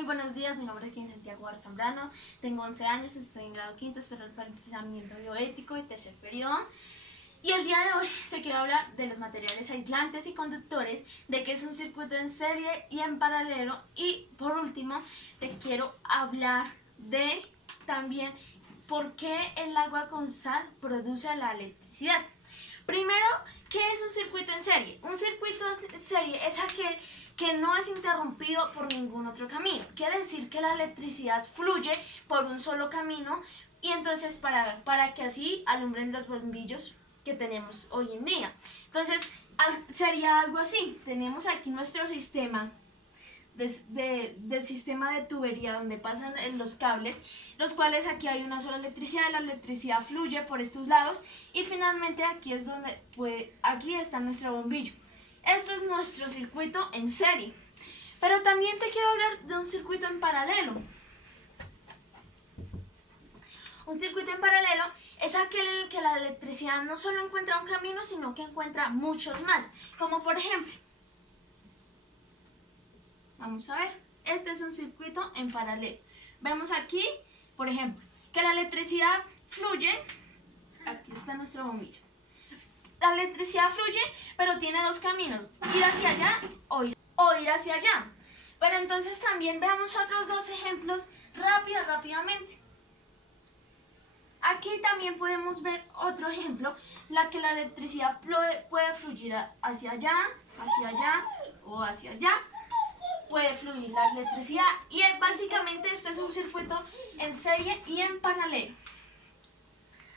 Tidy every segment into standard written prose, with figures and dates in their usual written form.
Muy buenos días, mi nombre es Santiago Zambrano, tengo 11 años, estoy en grado quinto, espero el procesamiento bioético y tercer periodo. Y el día de hoy te quiero hablar de los materiales aislantes y conductores, de qué es un circuito en serie y en paralelo, y por último te quiero hablar de también por qué el agua con sal produce la electricidad. Primero, ¿qué es un circuito en serie? Un circuito en serie es aquel que no es interrumpido por ningún otro camino. Quiere decir que la electricidad fluye por un solo camino y entonces para que así alumbren los bombillos que tenemos hoy en día. Entonces, sería algo así. Tenemos aquí nuestro sistema del sistema de tubería donde pasan los cables, los cuales aquí hay una sola electricidad, la electricidad fluye por estos lados y finalmente aquí es donde aquí está nuestro bombillo. Esto es nuestro circuito en serie, pero también te quiero hablar de un circuito en paralelo. Un circuito en paralelo es aquel en el que la electricidad no solo encuentra un camino, sino que encuentra muchos más, como por ejemplo, vamos a ver, este es un circuito en paralelo. Vemos aquí, por ejemplo, que la electricidad fluye, aquí está nuestro bombillo. La electricidad fluye, pero tiene dos caminos, ir hacia allá o ir hacia allá. Pero entonces también veamos otros dos ejemplos rápidamente. Aquí también podemos ver otro ejemplo, la que la electricidad puede fluir hacia allá o hacia allá. Puede fluir la electricidad y básicamente esto es un circuito en serie y en paralelo.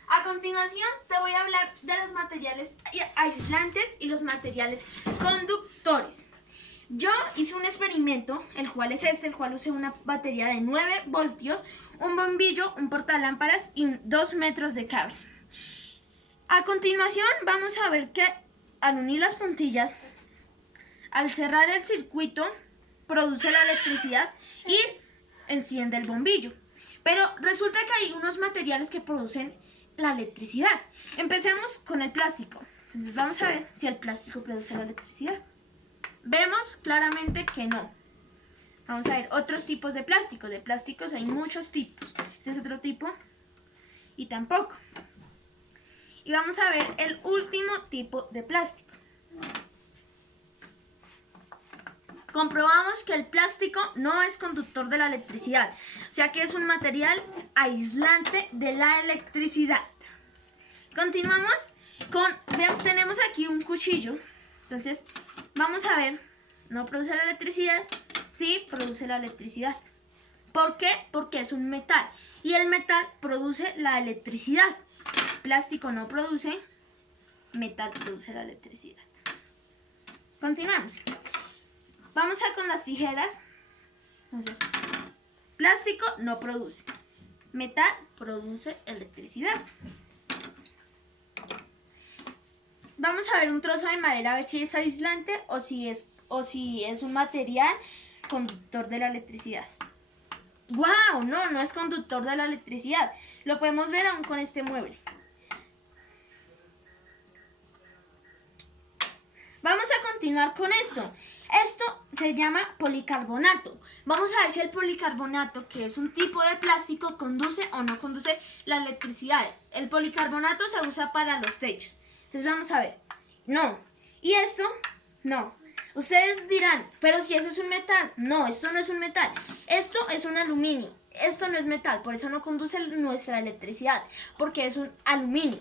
A continuación te voy a hablar de los materiales aislantes y los materiales conductores. Yo hice un experimento, el cual es el cual usé una batería de 9 voltios, un bombillo, un portalámparas y 2 metros de cable. A continuación vamos a ver que al unir las puntillas, al cerrar el circuito, produce la electricidad y enciende el bombillo. Pero resulta que hay unos materiales que producen la electricidad. Empecemos con el plástico. Entonces vamos a ver si el plástico produce la electricidad. Vemos claramente que no. Vamos a ver otros tipos de plásticos. De plásticos hay muchos tipos. Este es otro tipo y tampoco. Y vamos a ver el último tipo de plástico. Comprobamos que el plástico no es conductor de la electricidad, o sea que es un material aislante de la electricidad. Continuamos tenemos aquí un cuchillo, entonces vamos a ver, no produce la electricidad, sí produce la electricidad. ¿Por qué? Porque es un metal y el metal produce la electricidad. Plástico no produce, metal produce la electricidad. Continuamos. Vamos con las tijeras. Entonces, plástico no produce, metal produce electricidad. Vamos a ver un trozo de madera a ver si es aislante o si es un material conductor de la electricidad. ¡Wow! No es conductor de la electricidad. Lo podemos ver aún con este mueble. Vamos a continuar con esto. Esto se llama policarbonato. Vamos a ver si el policarbonato, que es un tipo de plástico, conduce o no conduce la electricidad. El policarbonato se usa para los techos. Entonces vamos a ver. No. ¿Y esto? No. Ustedes dirán, pero si eso es un metal. No, esto no es un metal. Esto es un aluminio. Esto no es metal, por eso no conduce nuestra electricidad, porque es un aluminio.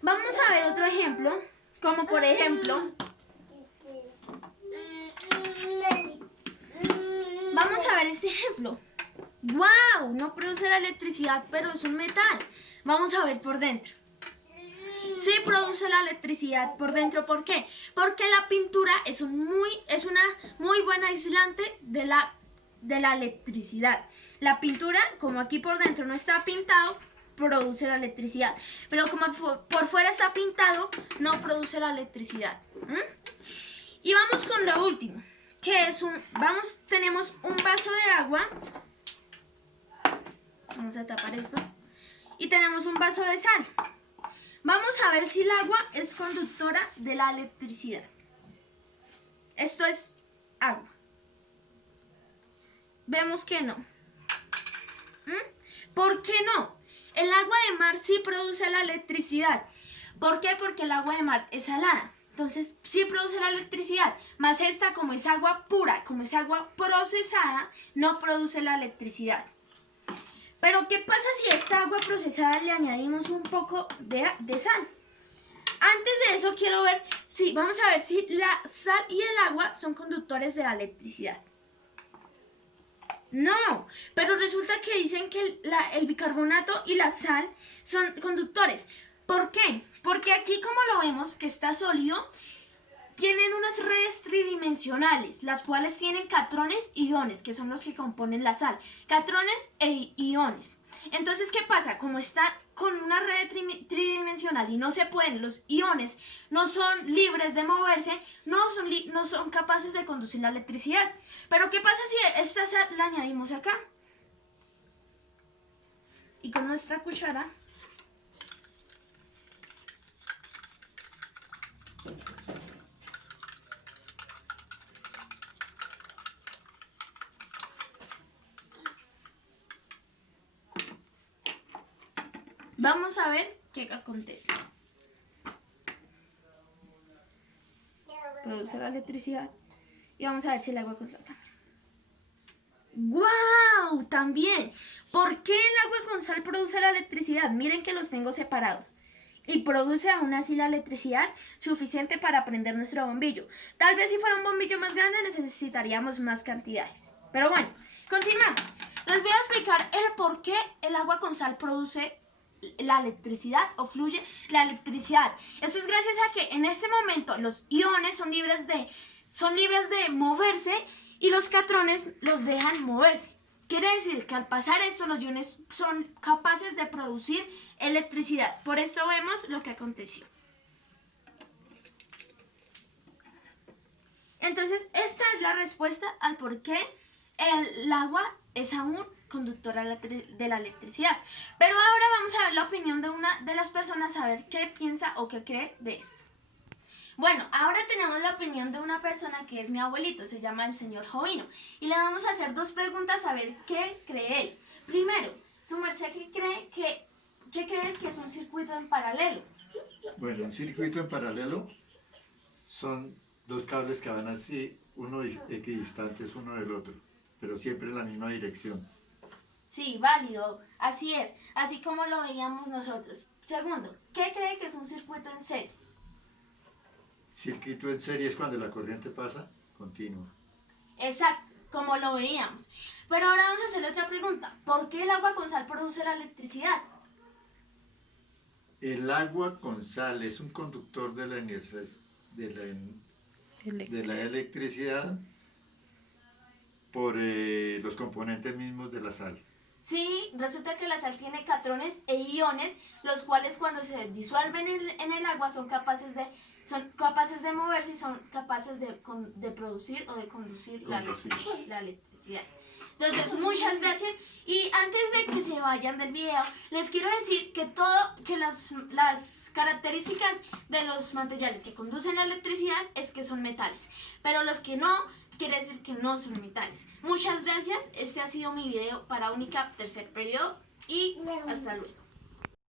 Vamos a ver otro ejemplo, como por ejemplo... Vamos a ver este ejemplo. ¡Wow! No produce la electricidad, pero es un metal. Vamos a ver por dentro. Sí produce la electricidad por dentro. ¿Por qué? Porque la pintura es una muy buena aislante de la electricidad. La pintura, como aquí por dentro no está pintado, produce la electricidad. Pero como por fuera está pintado, no produce la electricidad. Y vamos con lo último. Que es tenemos un vaso de agua. Vamos a tapar esto. Y tenemos un vaso de sal. Vamos a ver si el agua es conductora de la electricidad. Esto es agua. vemos que no. ¿Por qué no? El agua de mar sí produce la electricidad. ¿Por qué? Porque el agua de mar es salada. Entonces sí produce la electricidad. Más esta, como es agua pura, como es agua procesada, no produce la electricidad. Pero ¿qué pasa si a esta agua procesada le añadimos un poco de sal? Antes de eso quiero ver si, vamos a ver si la sal y el agua son conductores de la electricidad. No, pero resulta que dicen que el bicarbonato y la sal son conductores. ¿Por qué? Porque aquí, como lo vemos, que está sólido, tienen unas redes tridimensionales, las cuales tienen catrones y iones, que son los que componen la sal. Catrones e iones. Entonces, ¿qué pasa? Como está con una red tridimensional y no se pueden, los iones no son libres de moverse, no son capaces de conducir la electricidad. Pero ¿qué pasa si esta sal la añadimos acá? Y con nuestra cuchara vamos a ver qué acontece. Produce la electricidad. Y vamos a ver si el agua con sal también. ¡Guau! También. ¿Por qué el agua con sal produce la electricidad? Miren que los tengo separados. Y produce aún así la electricidad suficiente para prender nuestro bombillo. Tal vez si fuera un bombillo más grande necesitaríamos más cantidades. Pero bueno, continuamos. Les voy a explicar el por qué el agua con sal produce la electricidad o fluye la electricidad. Esto es gracias a que en este momento los iones son libres de moverse y los catrones los dejan moverse. Quiere decir que al pasar esto los iones son capaces de producir electricidad. Por esto vemos lo que aconteció. Entonces esta es la respuesta al por qué el agua es aún conductora de la electricidad. Pero ahora vamos a ver la opinión de una de las personas, a ver qué piensa o qué cree de esto. Bueno, ahora tenemos la opinión de una persona que es mi abuelito, se llama el señor Jovino. Y le vamos a hacer dos preguntas a ver qué cree él. Primero, su merced, ¿qué crees que es un circuito en paralelo? Bueno, un circuito en paralelo son dos cables que van así, uno equidistantes uno del otro, pero siempre en la misma dirección. Sí, válido, así es, así como lo veíamos nosotros. Segundo, ¿qué cree que es un circuito en serie? Circuito en serie es cuando la corriente pasa continua. Exacto, como lo veíamos. Pero ahora vamos a hacerle otra pregunta. ¿Por qué el agua con sal produce la electricidad? El agua con sal es un conductor de la energía, de la electricidad por los componentes mismos de la sal. Sí, resulta que la sal tiene catrones e iones, los cuales cuando se disuelven en el agua son capaces de moverse y son capaces de producir o de conducir la electricidad. Entonces, muchas gracias. Y antes de que se vayan del video, les quiero decir que las características de los materiales que conducen la electricidad es que son metales, pero los que no, quiere decir que no son metales. Muchas gracias. Este ha sido mi video para UNICAP tercer periodo y hasta luego.